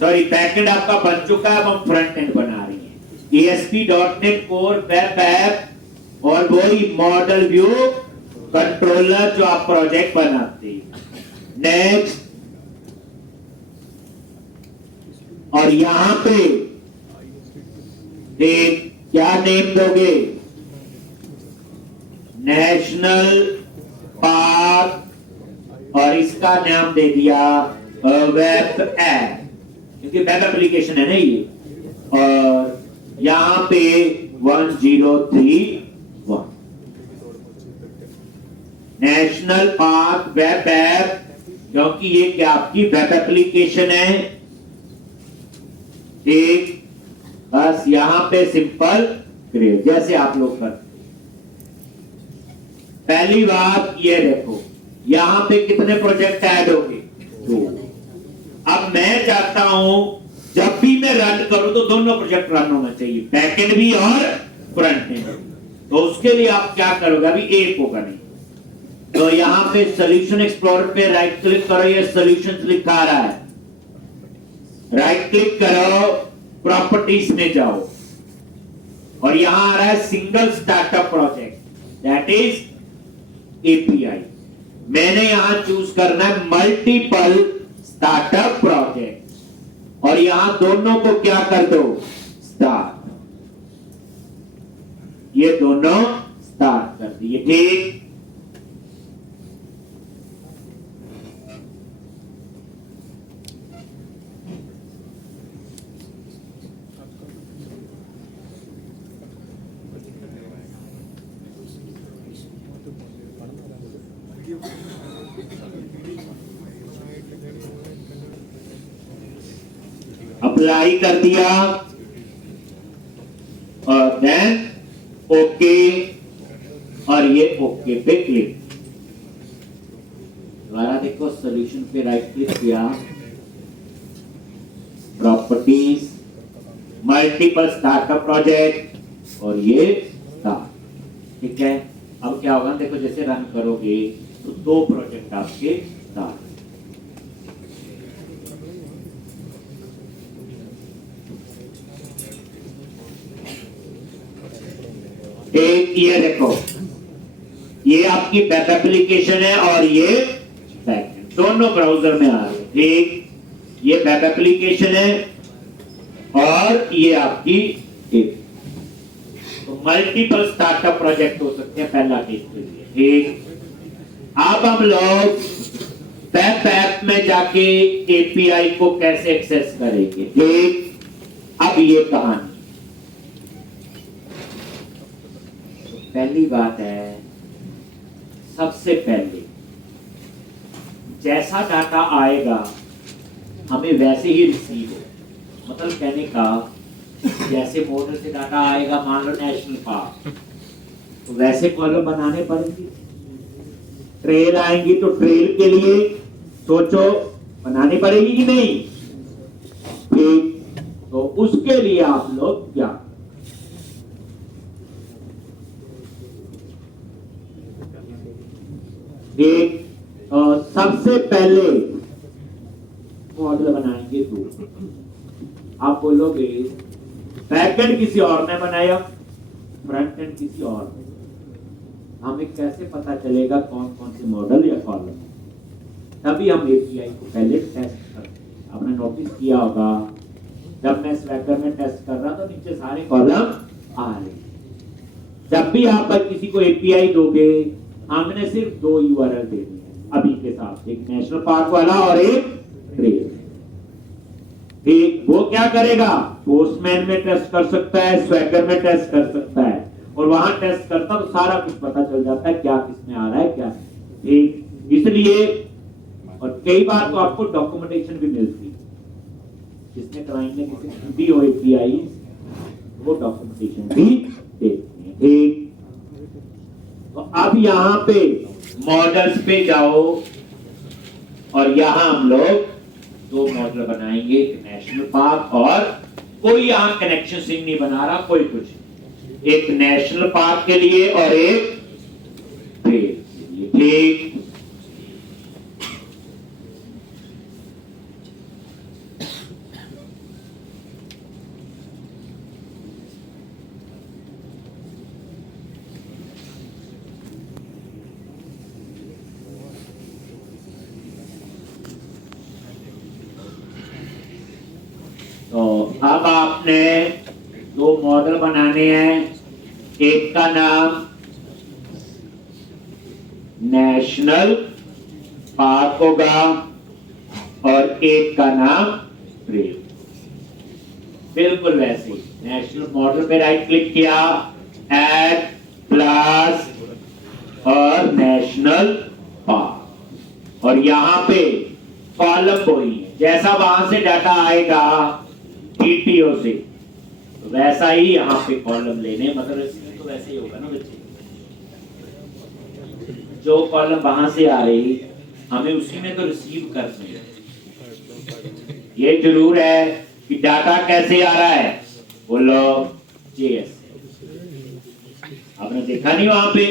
सॉरी बैक एंड आपका बन चुका है, अब हम फ्रंट एंड बना रही हैं। ASP.NET Core वेब ऐप और वही मॉडल व्यू कंट्रोलर जो आप प्रोजेक्ट बनाते हैं। नेक्स्ट, और यहां पे एक क्या नेम दोगे? नेशनल पार्क, और इसका नाम दे दिया वेब ऐप, क्योंकि वेब एप्लीकेशन है ना ये। और यहां पे 1031 नेशनल पार्क वेब ऐप, क्योंकि ये क्या आपकी वेब एप्लीकेशन है। ठीक, बस यहां पे सिंपल क्रिएट जैसे आप लोग करते। पहली बात ये देखो, यहां पे कितने प्रोजेक्ट ऐड होंगे? 2। अब मैं चाहता हूं जब भी मैं रन करूं तो दोनों प्रोजेक्ट रन होना चाहिए, बैकएंड भी और फ्रंट एंड। तो उसके लिए आप क्या करोगे? अभी एक होगा नहीं, तो यहां पे सॉल्यूशन एक्सप्लोरर पे राइट क्लिक करो, ये सॉल्यूशंस लिखा आ रहा है, राइट क्लिक करो, प्रॉपर्टीज में जाओ, और यहां आ रहा है single startup project, that is API. मैंने यहां चूज करना है मल्टीपल स्टार्टअप प्रोजेक्ट, और यहां दोनों को क्या कर दो? स्टार्ट, ये दोनों स्टार्ट कर दिए। ठीक, अप्लाई कर दिया, और देन ओके, और ये ओके पे क्लिक। दोबारा देखो, सॉल्यूशन पे राइट क्लिक किया, प्रॉपर्टीज, मल्टीपल स्टार्टअप प्रोजेक्ट, और ये स्टार्ट। ठीक है, अब क्या होगा देखो, जैसे रन करोगे तो 2 प्रोजेक्ट आपके स्टार्ट। एक ये देखो, ये आपकी वेब एप्लीकेशन है और ये बैकएंड, दोनों ब्राउजर में आ रहे हैं। एक ये वेब एप्लीकेशन है और ये आपकी एक, तो मल्टीपल स्टार्टअप प्रोजेक्ट हो सकते हैं पहला केस के लिए। ठीक, अब हम लोग वेब ऐप में जाके एपीआई को कैसे एक्सेस करेंगे। ठीक, अब ये कहानी, पहली बात है, सबसे पहले जैसा डाटा आएगा हमें वैसे ही रिसीव हो। मतलब कहने का, जैसे मॉडल से डाटा आएगा, मान लो नेशनल पार्क, तो वैसे कॉलम बनाने पड़ेंगे। ट्रेल आएंगी तो ट्रेल के लिए सोचो बनानी पड़ेगी कि नहीं। ठीक, तो उसके लिए आप लोग क्या, एक सबसे पहले मॉडल बनाएंगे 2। आप बोलोगे बैकएंड किसी और ने बनाया, फ्रंट एंड किसी और ने, हमें कैसे पता चलेगा कौन कौन से मॉडल या कॉलम? तभी हम एपीआई को पहले टेस्ट करते हैं। आपने नोटिस किया होगा, जब मैं स्वैगर में टेस्ट कर रहा तो नीचे सारे कॉलम आ रहे। जब भी आप किसी को एपीआई दोगे, हमने सिर्फ 2 यूआरएल देनी है अभी के साथ, एक नेशनल पार्क वाला और एक ट्रेल। ठीक, वो क्या करेगा, पोस्टमैन में टेस्ट कर सकता है, स्वैगर में टेस्ट कर सकता है, और वहां टेस्ट करता तो सारा कुछ पता चल जाता है क्या किसमें आ रहा है क्या नहीं। ठीक, इसलिए, और कई बार तो आपको डॉक्यूमेंटेशन भी मिलती है, जिसने क्लाइंट ने किसी दी हो एपीआई, वो डॉक्यूमेंटेशन भी देते हैं। ठीक, तो अब यहां पे मॉडल्स पे जाओ, और यहां हम लोग 2 मॉडल बनाएंगे, एक नेशनल पार्क, और कोई यहां कनेक्शन सिंह नहीं बना रहा, कोई कुछ, एक नेशनल पार्क के लिए और एक ट्रेल के लिए। ठीक, तो अब आपने 2 मॉडल बनाने हैं, एक का नाम नेशनल पार्क होगा और एक का नाम ट्रेल। बिल्कुल वैसे ही नेशनल मॉडल पे राइट क्लिक किया, ऐड प्लस और नेशनल पार्क, और यहां पे कॉलम वही है, जैसा वहां से डाटा आएगा टीटीओ से, तो वैसा ही यहाँ पे कॉलम लेने, मतलब इसमें तो वैसे ही होगा ना बच्चे, जो कॉलम वहां से आ रही हमें उसी में तो रिसीव करनी है। ये जरूर है कि डाटा कैसे आ रहा है, बोलो जेएस। आपने देखा नहीं वहां पे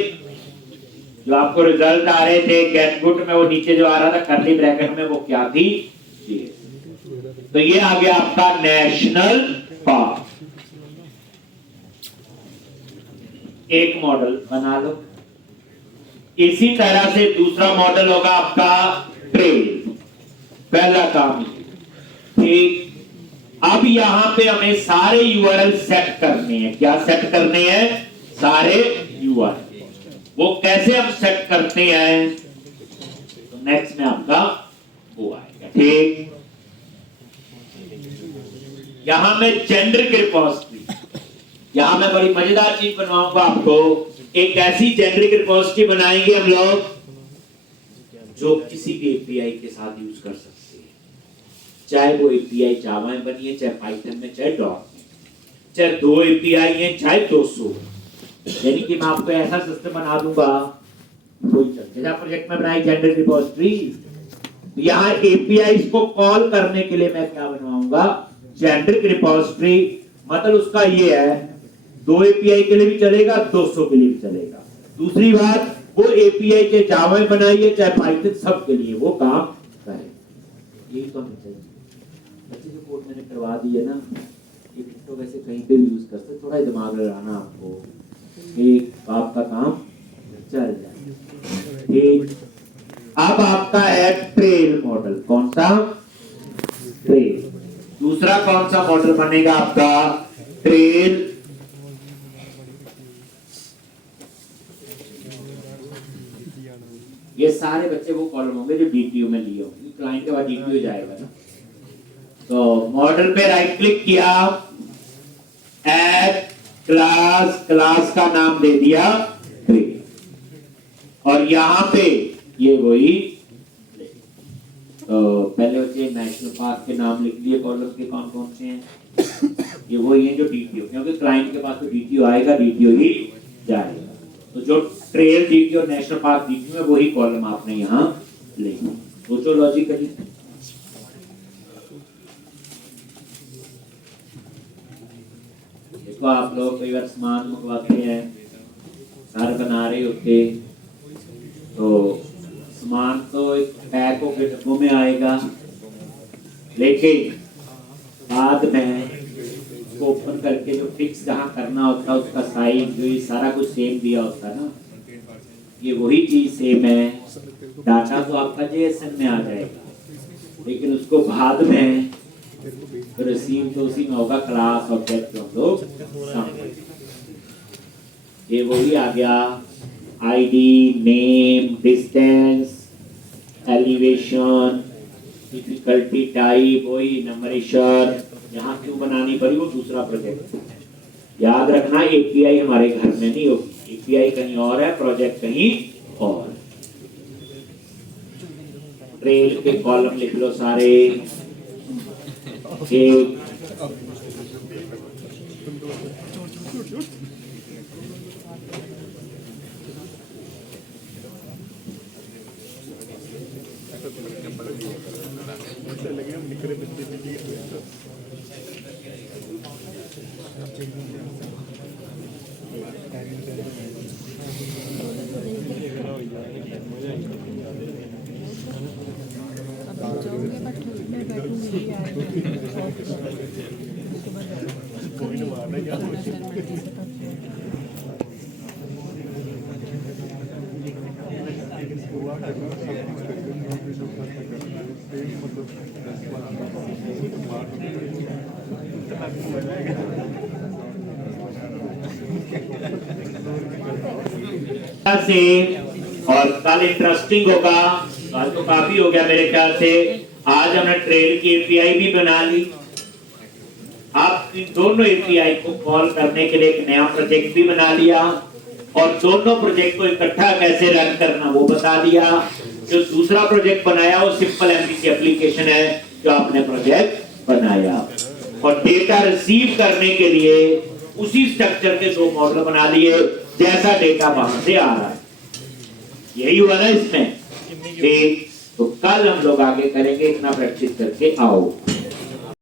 जो आपको रिजल्ट आ रहे थे गेट गुड में, वो नीचे जो आ रहा था कर्ली ब्रैकेट में, वो क्या थी, जेएस। तो ये आ गया आपका नेशनल पार्क। एक मॉडल बना लो, इसी तरह से दूसरा मॉडल होगा आपका ट्रेल, पहला काम। ठीक, अब यहां पे हमें सारे यूआरएल सेट करने हैं। क्या सेट करने हैं, सारे यूआरएल। वो कैसे हम सेट करते हैं, तो नेक्स्ट में आपका वो आएगा। ठीक, यहां मैं जेनरिक रिपोजिटरी, यहां मैं बड़ी मजेदार चीज बनवाऊंगा आपको। एक ऐसी जेनरिक रिपोजिटरी बनाएंगे हम लोग जो किसी भी एपीआई के साथ यूज कर सकते हैं, चाहे वो एपीआई जावा में बनी है, चाहे पाइथन में, चाहे डॉट में, चाहे 2 एपीआई है चाहे 200, यानी कि मैं आपको ऐसा सिस्टम बना दूंगा कोई चल प्रोजेक्ट में बनाई जेंडर रिपोजिटरी, यहाँ एपीआई को कॉल करने के लिए मैं क्या बनवाऊंगा, जेंडर रिपोजिटरी। मतलब उसका ये है 2 एपीआई के लिए भी चलेगा, 200 के लिए भी चलेगा। दूसरी बात, वो एपीआई के जावा में बनाइए चाहे पाइथन, सब के लिए वो काम करे। यही तो हमें चाहिए। बच्चे जो कोड मैंने करवा दी है ना, ये तो वैसे कहीं पे भी यूज कर सकते, थोड़ा दिमाग लगाना आपको, एक आपका काम चल जाए। ठीक, अब आपका है ट्रेल मॉडल। कौन सा? ट्रेल। दूसरा कौन सा मॉडल बनेगा आपका? ट्रेल। ये सारे बच्चे वो कॉलम होंगे जो डीटीयू में लिए होंगे, क्लाइंट के बाद डीटीयू जाएगा ना। तो मॉडल पे राइट क्लिक किया, ऐड क्लास, क्लास का नाम दे दिया ट्रेल, और यहां पे ये वही, तो पहले बच्चे नेशनल पार्क के नाम लिख दिए, कॉलम के कौन कौन से हैं, ये वही है जो डीटीयू, क्योंकि क्लाइंट के पास तो डीटीयू आएगा, डीटीयू ही जाएगा। तो जो ट्रेल डीटीयू और नेशनल पार्क डीटीयू है वही कॉलम आपने यहाँ लेना। सोचो लॉजिकली। देखो आप लोग कई बार सामान मंगवाते हैं, घर बना रहे होते, तो सामान तो एक पैक होकर डब्बों में आएगा, लेकिन बाद में ओपन करके जो फिक्स जहाँ करना होता है उसका साइज जो ये सारा कुछ सेम दिया होता है ना, ये वही चीज सेम है। डाटा तो आपका जेएसएन में आ जाएगा, लेकिन उसको बाद में रिसीव तो उसी में होगा, क्लास ऑब्जेक्ट हम लोग समझे। ये वही आ गया, ID, name, distance, elevation, difficulty type, वही नंबरेशन। यहाँ क्यों बनानी पड़ी, वो दूसरा प्रोजेक्ट। याद रखना एपीआई हमारे घर में नहीं होगी, एपीआई कहीं और है, प्रोजेक्ट कहीं और। ट्रेल के कॉलम लिख लो सारे, एक से, और कल इंटरेस्टिंग होगा। आज तो काफी हो गया मेरे ख्याल से। आज हमने ट्रेल की एपीआई भी बना ली। आप इन दोनों एपीआई को कॉल करने के लिए एक नया प्रोजेक्ट भी बना लिया, और दोनों प्रोजेक्ट को इकट्ठा कैसे रन करना वो बता दिया। जो दूसरा प्रोजेक्ट बनाया वो सिंपल एमवीसी एप्लीकेशन है जो आपने प्रोजेक्ट बनाया, और डेटा रिसीव करने के लिए उसी स्ट्रक्चर के 2 मॉडल बना लिए, जैसा डेटा वहां से आ रहा है। यही हुआ ना इसमें। ठीक, तो कल हम लोग आगे करेंगे, इतना प्रैक्टिस करके आओ।